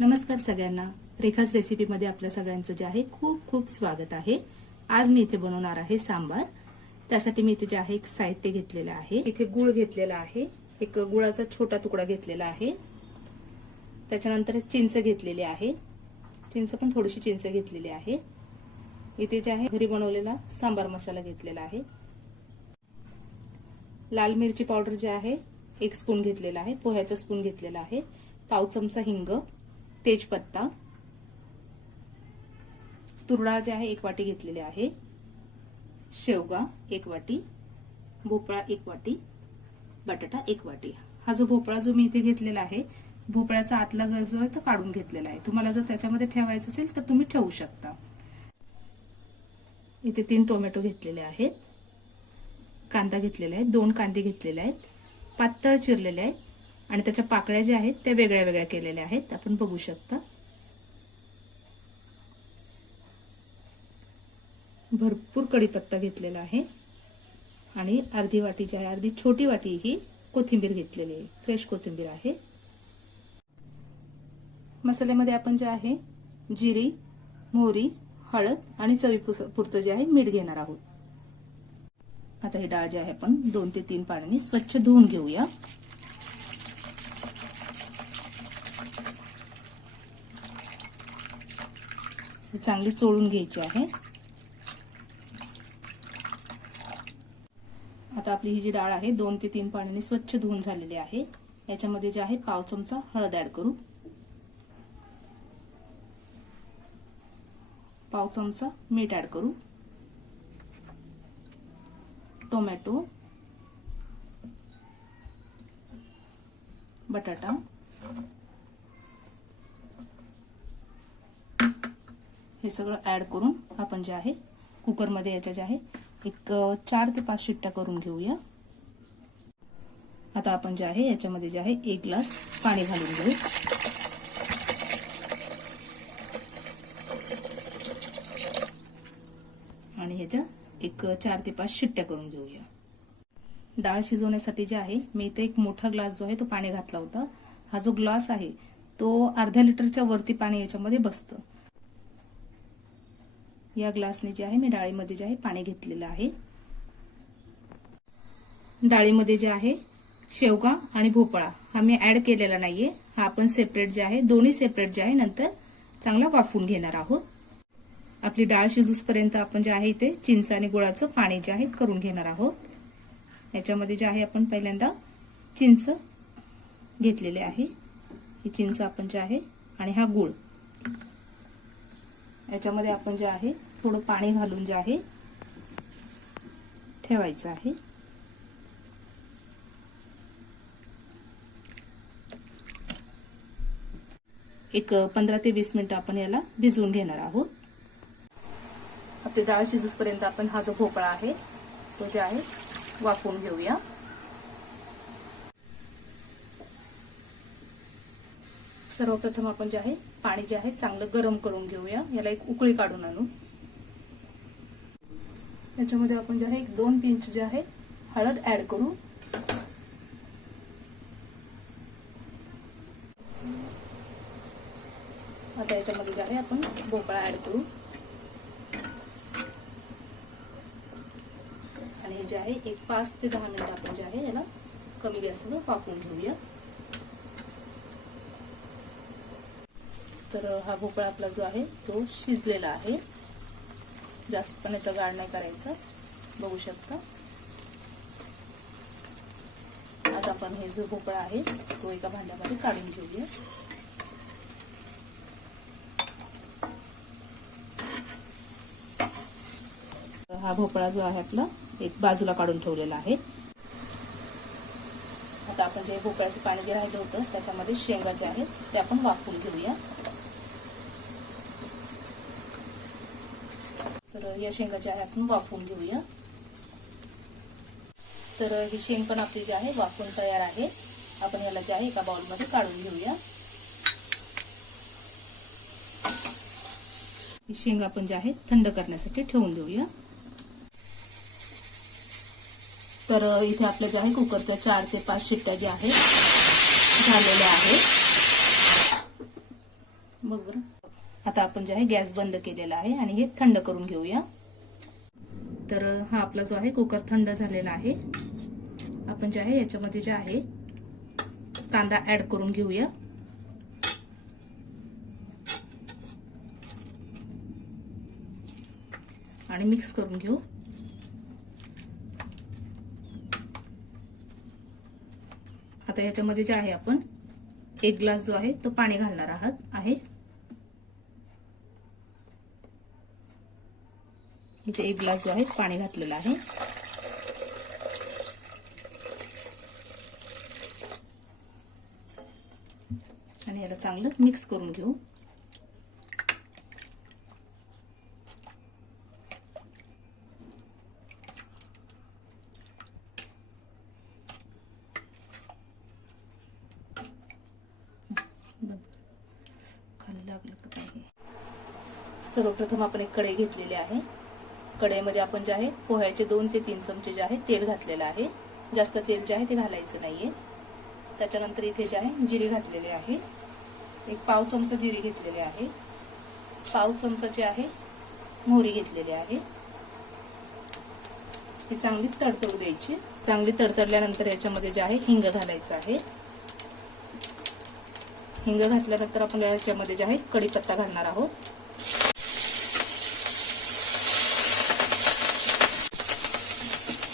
नमस्कार सगळ्यांना. रेखाच रेसिपीमध्ये आपल्या सगळ्यांचं जे आहे खूप खूप स्वागत आहे. आज मी इथे बनवणार आहे सांबार. त्यासाठी मी इथे जे आहे एक साहित्य घेतलेलं आहे. इथे गुळ घेतलेला आहे. एक गुळाचा छोटा तुकडा घेतलेला आहे. त्याच्यानंतर चिंच घेतलेली आहे. चिंच पण थोडीशी चिंच घेतलेली आहे. इथे जे आहे घरी बनवलेला सांबार मसाला घेतलेला आहे. लाल मिरची पावडर जे आहे एक स्पून घेतलेला आहे. पोह्याचा स्पून घेतलेला आहे. पाव चमचा हिंग. तेजपत्ता. तुरडाळ जे आहे एक वाटी घेतलेली आहे. शेवगा एक वाटी. भोपळा एक वाटी. बटाटा एक वाटी. हा जो भोपळा जो मी इथे घेतलेला आहे भोपळ्याचा आतला गर जो आहे तो काढून घेतलेला आहे. तुम्हाला जर त्याच्यामध्ये ठेवायचं असेल तर तुम्ही ठेवू शकता. इथे तीन टोमॅटो घेतलेले आहेत. कांदा घेतलेला आहे. दोन कांदे घेतलेले आहेत. पातळ चिरलेले आहेत. आणि त्याच्या पाकळ्या ज्या आहेत त्या वेगळ्या वेगळ्या केलेल्या आहेत. आपण बघू शकता. भरपूर कढीपत्ता घेतलेला आहे. आणि अर्धी वाटी जी आहे अर्धी छोटी वाटी ही कोथिंबीर घेतलेली आहे. फ्रेश कोथिंबीर आहे. मसाल्यामध्ये आपण जे आहे जिरी मोहरी हळद आणि चवीपुरतं जे आहे मीठ घेणार आहोत. आता ही डाळ जी आहे आपण दोन ते तीन पाण्याने स्वच्छ धुवून घेऊया. चांगली चोळून घ्यायची आहे. आता आपली ही जी डाळ आहे दोन ते तीन पाण्याने स्वच्छ धुवून झालेली आहे. याच्यामध्ये जे आहे पाव चमचा हळद ऍड करू. पाव चमचा मीठ ऍड करू. टोमॅटो. बटाटा. हे सगळं ऍड करून आपण जे आहे कुकरमध्ये याच्या जे आहे एक चार ते पाच शिट्ट्या करून घेऊया. आता आपण जे आहे याच्यामध्ये जे आहे एक ग्लास पाणी घालून घेऊ. आणि ह्याच्या एक चार ते पाच शिट्ट्या करून घेऊया. डाळ शिजवण्यासाठी जे आहे मी इथे एक मोठा ग्लास जो आहे तो पाणी घातला होता. हा जो ग्लास आहे तो अर्ध्या लिटरच्या वरती पाणी याच्यामध्ये बसतं. या ग्लासने जे आहे मी डाळीमध्ये जे आहे पाणी घेतलेलं आहे. डाळीमध्ये जे आहे शेवगा आणि भोपळा हा मी ऍड केलेला नाहीये. हा आपण सेपरेट जे आहे दोन्ही सेपरेट जे आहे नंतर चांगला वाफवून घेणार आहोत. आपली डाळ शिजूसपर्यंत आपण जे आहे इथे चिंच आणि गुळाचं पाणी जे आहे करून घेणार आहोत. याच्यामध्ये जे आहे आपण पहिल्यांदा चिंच घेतलेले आहे. ही चिंच आपण जे आहे आणि हा गुळ याच्यामध्ये आपण जे आहे थोडं पाणी घालून जे आहे ठेवायचं आहे. एक पंधरा ते वीस मिनिटं आपण याला भिजवून घेणार आहोत. आपली डाळ शिजूसपर्यंत आपण हा जो भोपळा आहे तो जे आहे वाफवून घेऊया. सर्वप्रथम आपण जे आहे पाणी जे आहे चांगलं गरम करून घेऊया. याला एक उकळी काढून आणू. याच्यामध्ये आपण जे आहे एक दोन पिंच जे आहे हळद ऍड करू. आता याच्यामध्ये जे आहे आपण भोपळा ऍड करू. आणि हे जे आहे एक पाच ते दहा मिनिट आपण जे आहे याला कमी गॅसवर वाफवून घेऊया. तर हा भोपळा आपला जो आहे तो शिजलेला आहे. जास्त पाण्याचा गाळ नाही करायचा. बघू शकता. आता आपण हे जो भोपळा आहे तो एका भांड्यामध्ये काढून घेऊया. हा भोपळा जो आहे आपला एक बाजूला काढून ठेवलेला आहे. आता आपण जे भोपळ्याचं पाणी जे राहिलं होतं त्याच्यामध्ये शेंगा जे आहेत ते आपण वाफून घेऊया. तर या शेंगाच्या आहे आपण वाफवून घेऊया. तर ही शेंग पण आपली जी आहे वाफवून तयार आहे. आपण याला जे आहे एका बाउलमध्ये काढून घेऊया. ही शेंग आपण जे आहे थंड करण्यासाठी ठेवून देऊया. तर इथे आपल्या जे आहे कुकरच्या चार ते पाच शिट्ट्या ज्या आहेत झालेल्या आहेत. बरोबर आता आपण जे आहे गॅस बंद केलेला आहे आणि हे थंड करून घेऊया. तर हा आपला जो आहे कुकर थंड झालेला आहे. आपण जे आहे याच्यामध्ये जे आहे कांदा ऍड करून घेऊया. आणि मिक्स करून घेऊ. आता याच्यामध्ये जे आहे आपण एक ग्लास जो आहे तो पाणी घालणार आहात आहे इथे एक ग्लास जो आहे पाणी घातलेलं आहे. आणि याला चांगलं मिक्स करून घेऊ. खाली लागलं का काही सर्वप्रथम आपण एक कढई घेतलेली आहे. कढईमध्ये आपण जे आहे पोह्याचे दोन ते तीन चमचे जे आहे तेल घातलेलं आहे. जास्त तेल जे आहे ते घालायचं नाहीये. त्याच्यानंतर इथे जे आहे जिरे घातलेले आहे. एक पाव चमचा जिरे घेतलेले आहे. पाव चमचा जे आहे मोहरी घेतलेली आहे. ही चांगली तडतडू द्यायची. चांगली तडतडल्यानंतर याच्यामध्ये जे आहे हिंग घालायचं आहे. हिंग घातल्यानंतर आपण याच्यामध्ये जे आहे कढीपत्ता घालणार आहोत.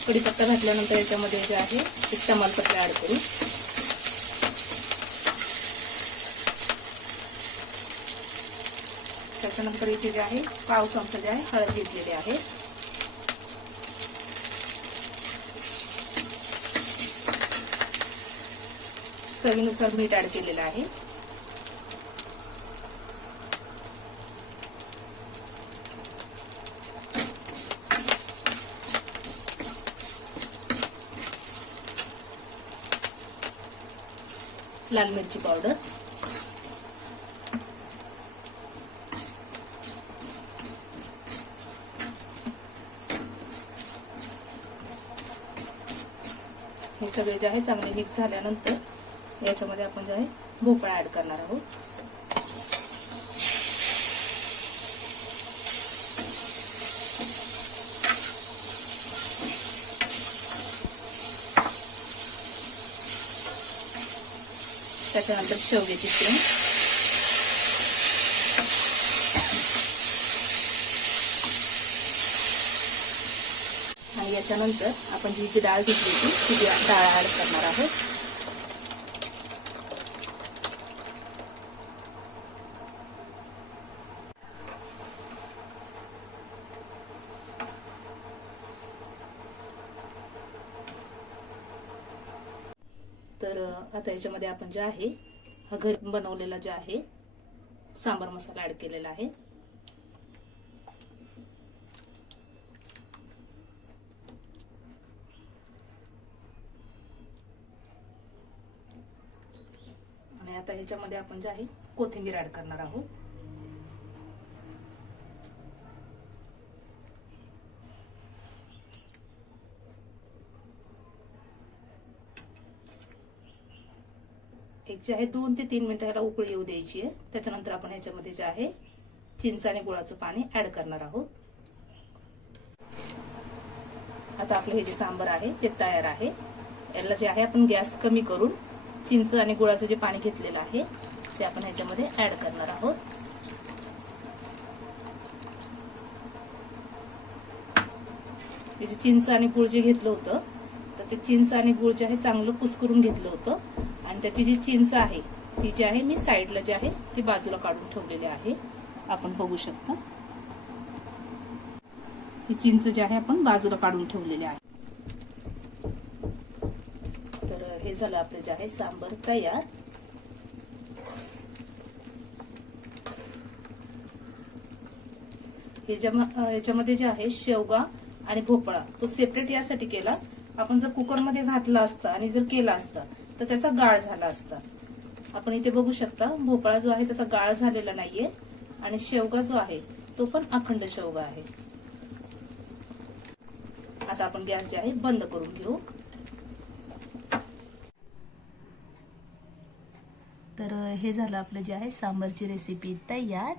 कढीपत्ता घातल्यानंतर याच्यामध्ये जे आहे एक तमालपत्र ॲड करू. त्याच्यानंतर इथे जे आहे पाव चमचा जे आहे हळद घेतलेली आहे. चवीनुसार मीठ ॲड केलेलं आहे. लाल मिरची पावडर. हे सगळे जे आहे चांगले मिक्स झाल्यानंतर याच्यामध्ये आपण जे आहे भोपळा ऍड करणार आहोत. त्याच्यानंतर शेवग्याची शेंग. आणि याच्यानंतर आपण जी ती डाळ घेतली होती ती डाळ ॲड करणार आहोत. तर आता याच्यामध्ये आपण जे आहे हा घरी बनवलेला जे आहे सांबार मसाला ऍड केलेला आहे. आणि आता ह्याच्यामध्ये आपण जे आहे कोथिंबीर ऍड करणार आहोत. जे आहे दोन ते तीन मिनटं याला उकळी येऊ द्यायची आहे. त्याच्यानंतर आपण ह्याच्यामध्ये जे आहे चिंच आणि गुळाचं पाणी ॲड करणार आहोत. आता आपलं हे जे सांबर आहे ते तयार आहे. याला जे आहे आपण गॅस कमी करून चिंच आणि गुळाचं जे पाणी घेतलेलं आहे ते आपण ह्याच्यामध्ये ॲड करणार आहोत. चिंच आणि गुळ जे घेतलं होतं तर ते चिंच आणि गुळ जे आहे चांगलं कुसकरून घेतलं होतं. आणि त्याची जी चिंच आहे ती जी आहे मी साईडला जी आहे ती बाजूला काढून ठेवलेली आहे. आपण बघू शकता. ही चिंच जी आहे आपण बाजूला काढून ठेवलेली आहे. तर हे झालं आपलं जे आहे सांबर तयार. याच्यामध्ये जे आहे शेवगा आणि भोपळा तो सेपरेट यासाठी केला. आपण जर कुकरमध्ये घातला असता आणि जर केला असता तर त्याचा गाळ झाला असता. आपण इथे बघू शकता भोपळा जो आहे त्याचा गाळ झालेला नाहीये आणि शेवगा जो आहे तो पण अखंड शेवगा आहे. आता आपण गॅस जे आहे बंद करून घेऊ. तर हे झालं आपलं जे आहे सांबरची रेसिपी तयार.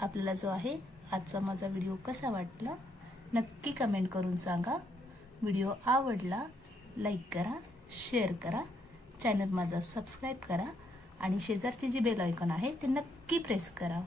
आपल्याला जो आहे आजचा माझा व्हिडिओ कसा वाटला नक्की कमेंट करून सांगा. व्हिडिओ आवडला लाईक करा शेअर करा. चॅनल माझा सबस्क्राईब करा आणि शेजारची जी बेल आयकॉन आहे ते नक्की प्रेस करा.